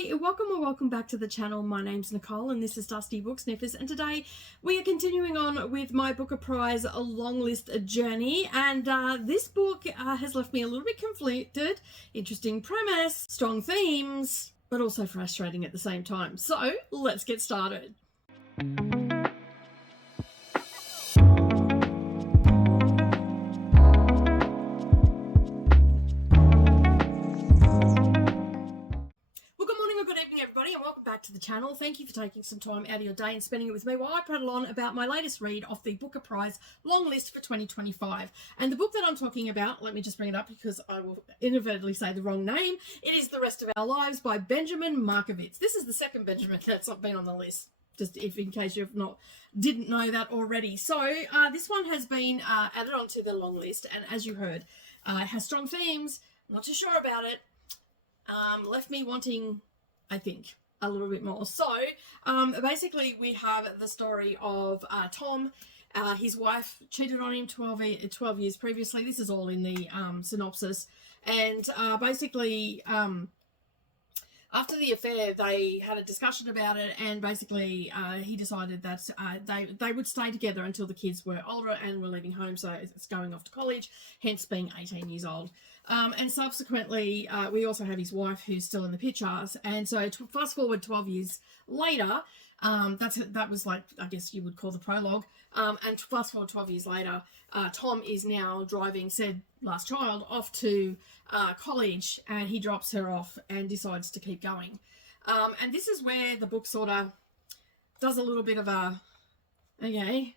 everybody, welcome back to the channel. My name's Nicole and this is Dusty Book Sniffers, and today we are continuing on with my Booker Prize Longlist journey, and this book has left me a little bit conflicted. Interesting premise, strong themes, but also frustrating at the same time. So let's get started. And welcome back to the channel. Thank you for taking some time out of your day and spending it with me while I prattle on about my latest read of the Booker Prize Longlist for 2025. And the book that I'm talking about, let me just bring it up because I will inadvertently say the wrong name. It is The Rest of Our Lives by Benjamin Markovits. This is the second Benjamin that's been on the list, just if in case you've didn't know that already. So this one has been added onto the long list, and as you heard, it has strong themes. I'm not too sure about it. Left me wanting, I think, a little bit more. So basically we have the story of Tom. His wife cheated on him 12 years previously. This is all in the synopsis. And basically after the affair, they had a discussion about it, and basically he decided that they would stay together until the kids were older and were leaving home, so it's going off to college, hence being 18 years old. And subsequently, we also have his wife who's still in the picture. And so fast forward 12 years later, that was like, I guess you would call the prologue. And fast forward 12 years later, Tom is now driving said last child off to college, and he drops her off and decides to keep going. And this is where the book sort of does a little bit of a, okay,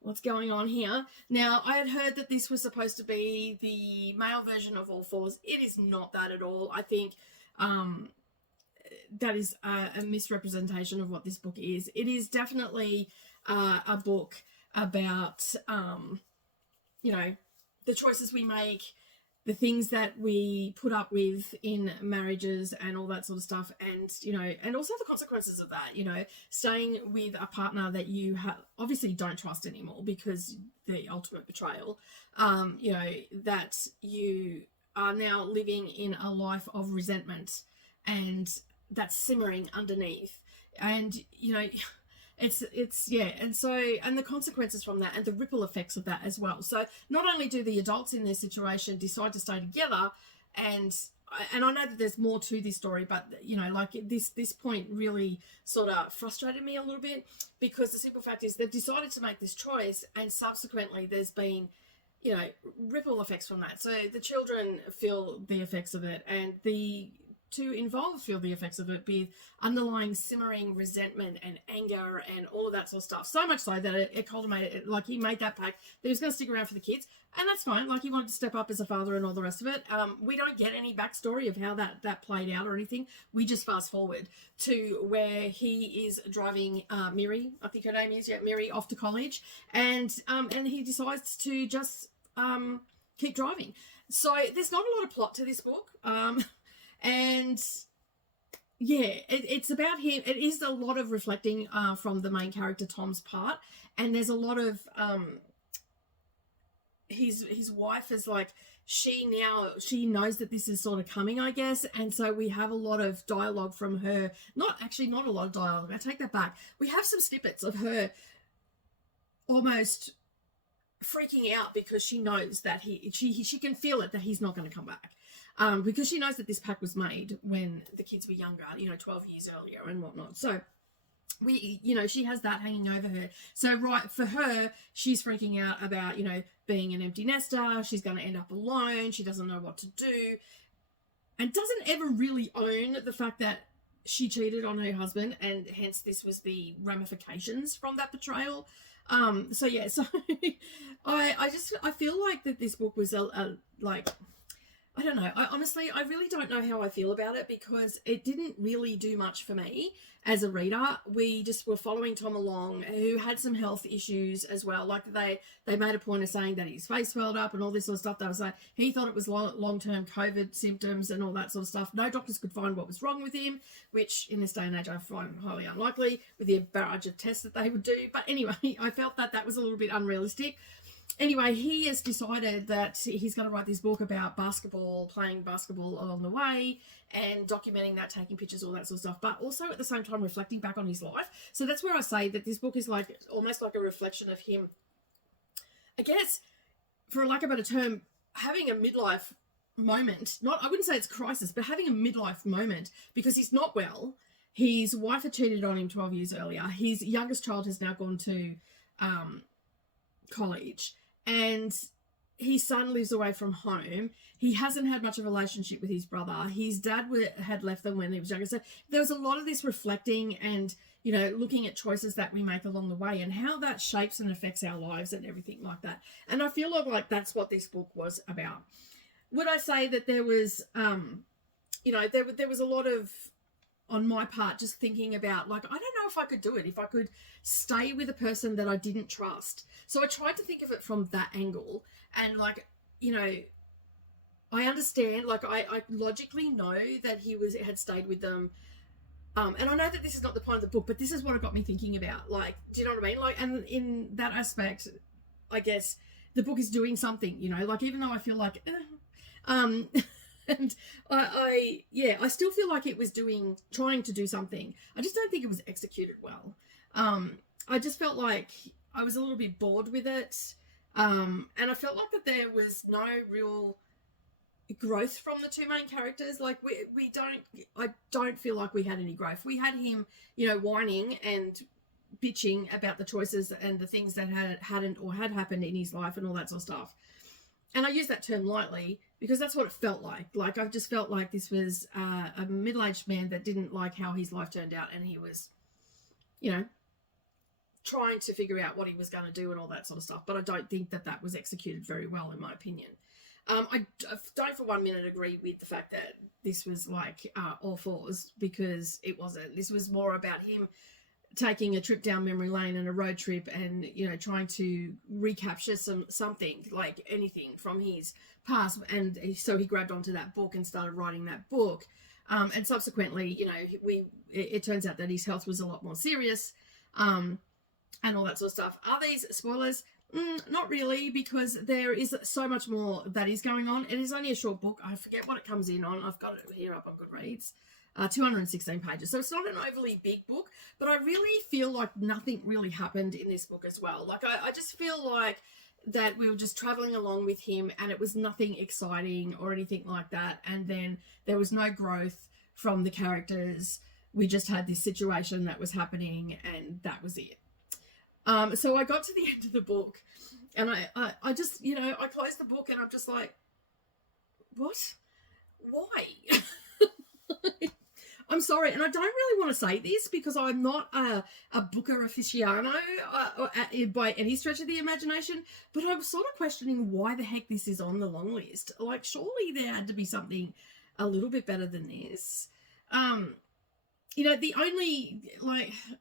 what's going on here? Now, I had heard that this was supposed to be the male version of All Fours. It is not that at all. I think that is a misrepresentation of what this book is. It is definitely a book about, you know, the choices we make, the things that we put up with in marriages and all that sort of stuff, and you know, and also the consequences of that, you know, staying with a partner that you obviously don't trust anymore because the ultimate betrayal, you know, that you are now living in a life of resentment and that's simmering underneath, and you know, it's yeah, and so, and the consequences from that and the ripple effects of that as well. So not only do the adults in this situation decide to stay together, and I know that there's more to this story, but you know, like this point really sort of frustrated me a little bit, because the simple fact is they've decided to make this choice, and subsequently there's been, you know, ripple effects from that. So the children feel the effects of it, and the two involved feel the effects of it, be underlying simmering resentment and anger and all of that sort of stuff. So much so that it culminated, like he made that pact that he was going to stick around for the kids, and that's fine. Like he wanted to step up as a father and all the rest of it. We don't get any backstory of how that played out or anything. We just fast forward to where he is driving Miri, I think her name is, yeah, Miri, off to college, and he decides to just keep driving. So there's not a lot of plot to this book. And yeah, it's about him. It is a lot of reflecting from the main character Tom's part, and there's a lot of his wife is like, she knows that this is sort of coming, I guess, and so we have a lot of dialogue from her. Not a lot of dialogue, I take that back. We have some snippets of her almost freaking out because she knows that she can feel it, that he's not going to come back. Because she knows that this pact was made when the kids were younger, you know, 12 years earlier and whatnot. So you know, she has that hanging over her. So right, for her, she's freaking out about, you know, being an empty nester. She's going to end up alone. She doesn't know what to do, and doesn't ever really own the fact that she cheated on her husband, and hence this was the ramifications from that betrayal. So yeah, so I feel like that this book was like, I don't know. I really don't know how I feel about it, because it didn't really do much for me as a reader. We just were following Tom along, who had some health issues as well. Like they made a point of saying that his face swelled up and all this sort of stuff. They were saying he thought it was long-term COVID symptoms and all that sort of stuff. No doctors could find what was wrong with him, which in this day and age I find highly unlikely with the barrage of tests that they would do. But anyway, I felt that was a little bit unrealistic. Anyway, he has decided that he's going to write this book about basketball, playing basketball along the way, and documenting that, taking pictures, all that sort of stuff, but also at the same time reflecting back on his life. So that's where I say that this book is like almost like a reflection of him, I guess, for lack of a better term, having a midlife moment. Not, I wouldn't say it's crisis, but having a midlife moment, because he's not well. His wife had cheated on him 12 years earlier. His youngest child has now gone to college, and his son lives away from home. He hasn't had much of a relationship with his brother. His dad had left them when he was younger. So there was a lot of this reflecting and, you know, looking at choices that we make along the way and how that shapes and affects our lives and everything like that. And I feel like that's what this book was about. Would I say that there was, you know, there was a lot of, on my part, just thinking about, like, I don't know if I could do it, if I could stay with a person that I didn't trust. So I tried to think of it from that angle, and, like, you know, I understand, like, I logically know that he had stayed with them, and I know that this is not the point of the book, but this is what it got me thinking about, like, do you know what I mean? Like, and in that aspect, I guess the book is doing something, you know, like, even though I feel like, and I still feel like it was trying to do something. I just don't think it was executed well. I just felt like I was a little bit bored with it. And I felt like that there was no real growth from the two main characters. Like, I don't feel like we had any growth. We had him, you know, whining and bitching about the choices and the things that hadn't or had happened in his life and all that sort of stuff. And I use that term lightly because that's what it felt like. Like, I just felt like this was a middle-aged man that didn't like how his life turned out, and he was, you know, trying to figure out what he was going to do and all that sort of stuff. But I don't think that was executed very well, in my opinion. I don't for 1 minute agree with the fact that this was like all fours, because it wasn't. This was more about him taking a trip down memory lane and a road trip, and, you know, trying to recapture something, like anything from his past. And so he grabbed onto that book and started writing that book. And subsequently, you know, it turns out that his health was a lot more serious, and all that sort of stuff. Are these spoilers? Not really, because there is so much more that is going on. It is only a short book. I forget what it comes in on. I've got it here up on Goodreads. 216 pages. So it's not an overly big book, but I really feel like nothing really happened in this book as well. Like, I just feel like that we were just traveling along with him, and it was nothing exciting or anything like that. And then there was no growth from the characters. We just had this situation that was happening, and that was it. So I got to the end of the book, and I just, you know, I closed the book, and I'm just like, what? Why? I'm sorry, and I don't really want to say this because I'm not a booker aficionado by any stretch of the imagination, but I'm sort of questioning why the heck this is on the long list. Like, surely there had to be something a little bit better than this. You know,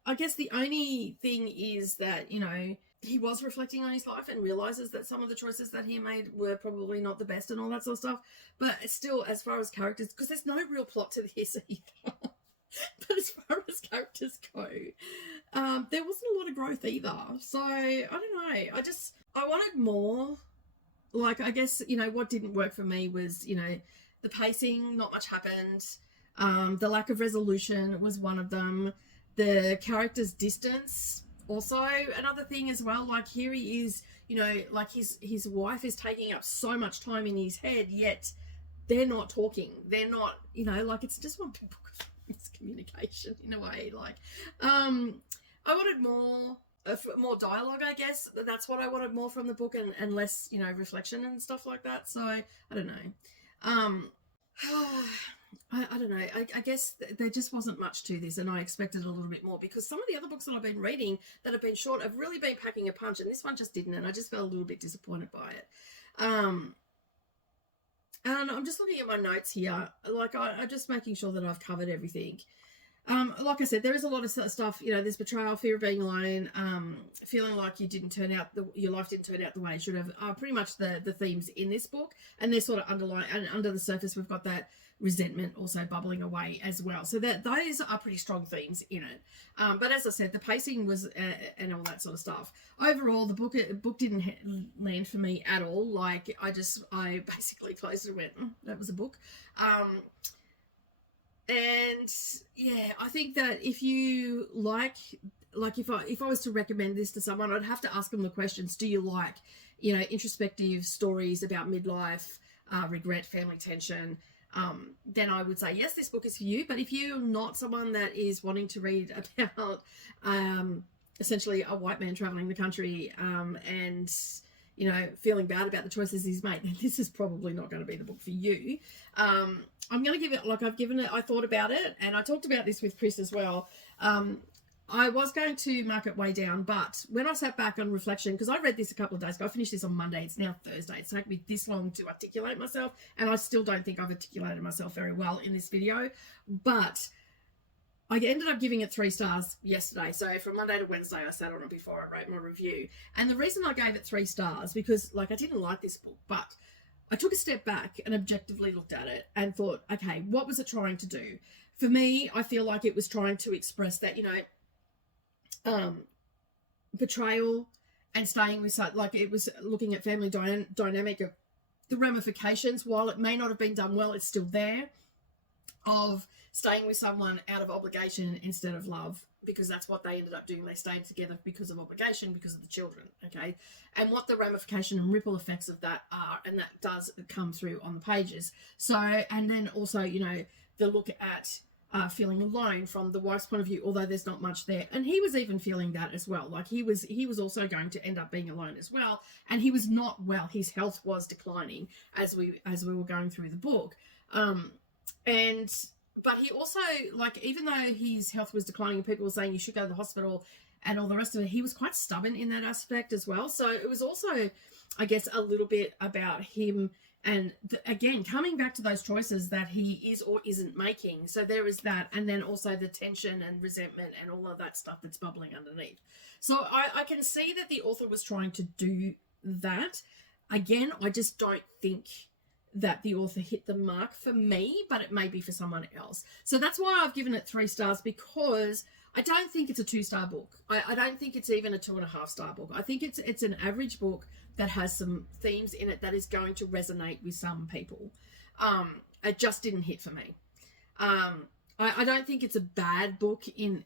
I guess the only thing is that, you know, he was reflecting on his life and realizes that some of the choices that he made were probably not the best and all that sort of stuff. But still, as far as characters, because there's no real plot to this either. But as far as characters go, there wasn't a lot of growth either. So, I don't know. I wanted more. Like, I guess, you know, what didn't work for me was, you know, the pacing, not much happened. The lack of resolution was one of them. The character's distance, also another thing as well. Like, here he is, you know, like his wife is taking up so much time in his head, yet they're not talking. They're not, you know, like, it's just one big book of miscommunication in a way. Like, I wanted more dialogue, I guess. That's what I wanted more from the book, and less, you know, reflection and stuff like that. So I don't know. I don't know. I guess there just wasn't much to this, and I expected a little bit more, because some of the other books that I've been reading that have been short have really been packing a punch, and this one just didn't, and I just felt a little bit disappointed by it. And I'm just looking at my notes here. Like, I'm just making sure that I've covered everything. Like I said, there is a lot of stuff, you know, there's betrayal, fear of being alone, feeling like your life didn't turn out the way it should have, are pretty much the themes in this book. And they're sort of underlying, and under the surface, we've got that resentment also bubbling away as well. So that those are pretty strong themes in it. But as I said, the pacing was and all that sort of stuff. Overall, the book didn't land for me at all. Like I basically closed it and went, that was a book. And yeah, I think that if you like if I was to recommend this to someone, I'd have to ask them the questions. Do you like, introspective stories about midlife, regret, family tension? Then I would say, yes, this book is for you. But if you're not someone that is wanting to read about essentially a white man traveling the country and, feeling bad about the choices he's made, then this is probably not going to be the book for you. I'm going to give it, I thought about it, and I talked about this with Chris as well. I was going to mark it way down, but when I sat back on reflection, because I read this a couple of days ago, I finished this on Monday, it's now Thursday, it's taken me this long to articulate myself, and I still don't think I've articulated myself very well in this video, but I ended up giving it 3 stars yesterday. So from Monday to Wednesday, I sat on it before I wrote my review. And the reason I gave it 3 stars, because I didn't like this book, but I took a step back and objectively looked at it and thought, okay, what was it trying to do? For me, I feel like it was trying to express that, betrayal and staying with it was looking at family dynamic of the ramifications. While it may not have been done well, it's still there, of staying with someone out of obligation instead of love, because that's what they ended up doing. They stayed together because of obligation, because of the children, okay? And what the ramification and ripple effects of that are, and that does come through on the pages. So, and then also, the look at feeling alone from the wife's point of view, although there's not much there. And he was even feeling that as well. Like he was also going to end up being alone as well. And he was not well. His health was declining as we were going through the book. But he also, even though his health was declining and people were saying you should go to the hospital and all the rest of it, he was quite stubborn in that aspect as well. So it was also, I guess, a little bit about him. And again, coming back to those choices that he is or isn't making. So there is that. And then also the tension and resentment and all of that stuff that's bubbling underneath. So I can see that the author was trying to do that. Again, I just don't think that the author hit the mark for me, but it may be for someone else. So that's why I've given it 3 stars, because I don't think it's a 2-star book. I don't think it's even a 2.5-star book. I think it's an average book that has some themes in it that is going to resonate with some people. It just didn't hit for me. I don't think it's a bad book in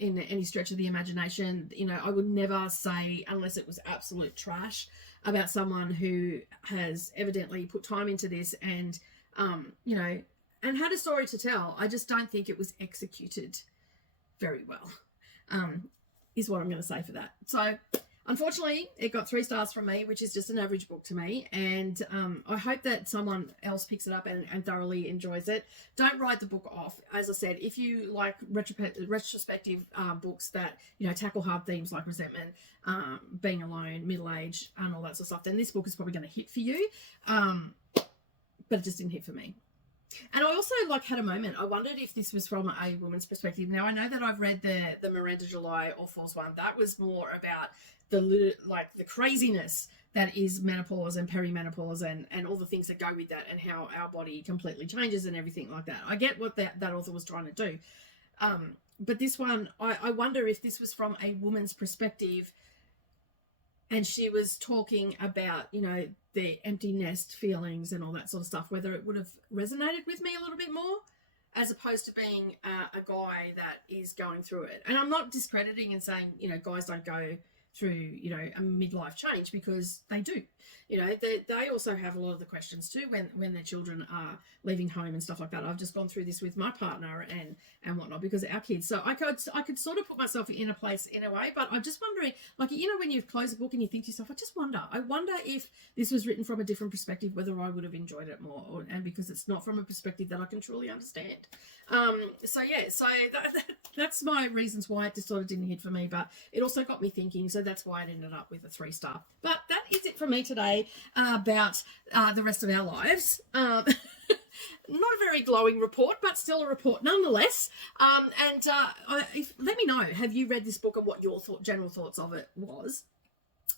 any stretch of the imagination. I would never say, unless it was absolute trash, about someone who has evidently put time into this and, and had a story to tell. I just don't think it was executed very well, is what I'm going to say for that. So unfortunately, it got 3 stars from me, which is just an average book to me. And I hope that someone else picks it up and thoroughly enjoys it. Don't write the book off. As I said, if you like retrospective books that, tackle hard themes like resentment, being alone, middle age, and all that sort of stuff, then this book is probably going to hit for you. But it just didn't hit for me. And I also had a moment. I wondered if this was from a woman's perspective. Now I know that I've read the Miranda July All Falls one. That was more about the craziness that is menopause and perimenopause and all the things that go with that, and how our body completely changes and everything like that. I get what that author was trying to do. But this one, I wonder if this was from a woman's perspective, and she was talking about, the empty nest feelings and all that sort of stuff, whether it would have resonated with me a little bit more, as opposed to being a guy that is going through it. And I'm not discrediting and saying, guys don't go through, a midlife change, because they do. They also have a lot of the questions too when their children are leaving home and stuff like that. I've just gone through this with my partner and whatnot, because of our kids. So I could sort of put myself in a place in a way, but I'm just wondering, when you close a book and you think to yourself, I wonder if this was written from a different perspective, whether I would have enjoyed it more, and because it's not from a perspective that I can truly understand. That's my reasons why it just sort of didn't hit for me, but it also got me thinking, so that's why it ended up with a 3-star. But that is it from me today about the rest of our lives. Not a very glowing report, but still a report nonetheless. Let me know, have you read this book and what your general thoughts of it was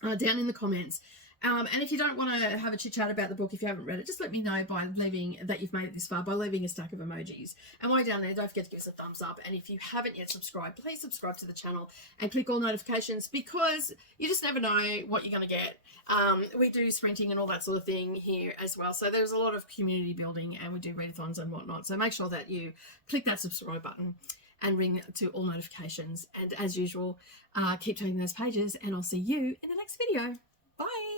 down in the comments. And if you don't want to have a chit chat about the book, if you haven't read it, just let me know by leaving that you've made it this far by leaving a stack of emojis. And while you're down there, don't forget to give us a thumbs up. And if you haven't yet subscribed, please subscribe to the channel and click all notifications, because you just never know what you're going to get. We do sprinting and all that sort of thing here as well. So there's a lot of community building, and we do readathons and whatnot. So make sure that you click that subscribe button and ring to all notifications. And as usual, keep turning those pages, and I'll see you in the next video. Bye.